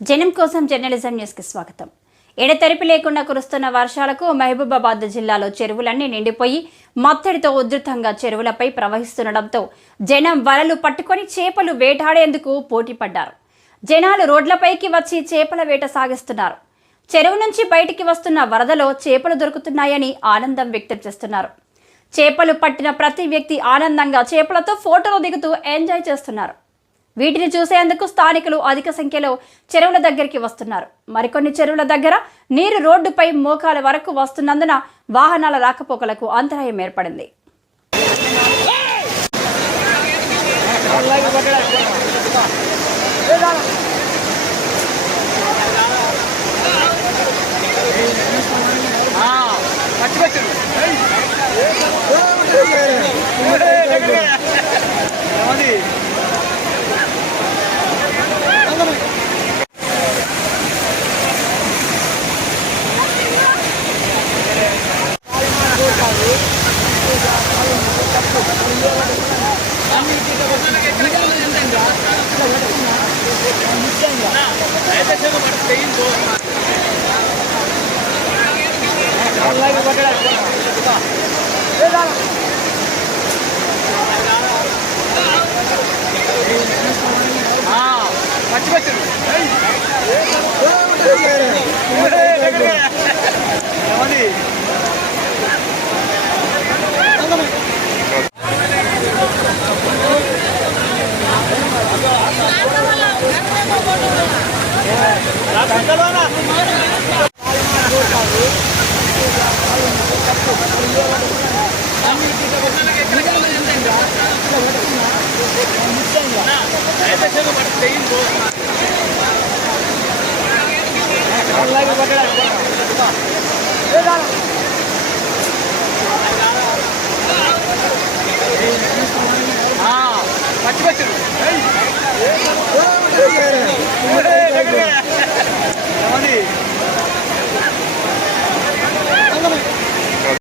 జనం కోసం జర్నలిజం న్యూస్కి స్వాగతం. ఎడతెరిపి లేకుండా కురుస్తున్న వర్షాలకు మహబూబాబాద్ జిల్లాలో చెరువులన్నీ నిండిపోయి మత్తడితో ఉధృతంగా చెరువులపై ప్రవహిస్తుండటంతో జనం వలలు పట్టుకొని చేపలు వేటాడేందుకు పోటీ పడ్డారు. జనాలు రోడ్లపైకి వచ్చి చేపల వేట సాగిస్తున్నారు. చెరువు నుంచి బయటికి వస్తున్న వరదలో చేపలు దొరుకుతున్నాయని ఆనందం వ్యక్తం చేస్తున్నారు. చేపలు పట్టిన ప్రతి వ్యక్తి ఆనందంగా చేపలతో ఫోటోలు దిగుతూ ఎంజాయ్ చేస్తున్నారు. వీటిని చూసేందుకు స్థానికులు అధిక సంఖ్యలో చెరువుల దగ్గరికి వస్తున్నారు. మరికొన్ని చెరువుల దగ్గర నీరు రోడ్డుపై మోకాల వరకు వస్తున్నందున వాహనాల రాకపోకలకు అంతరాయం ఏర్పడింది. పచ్చి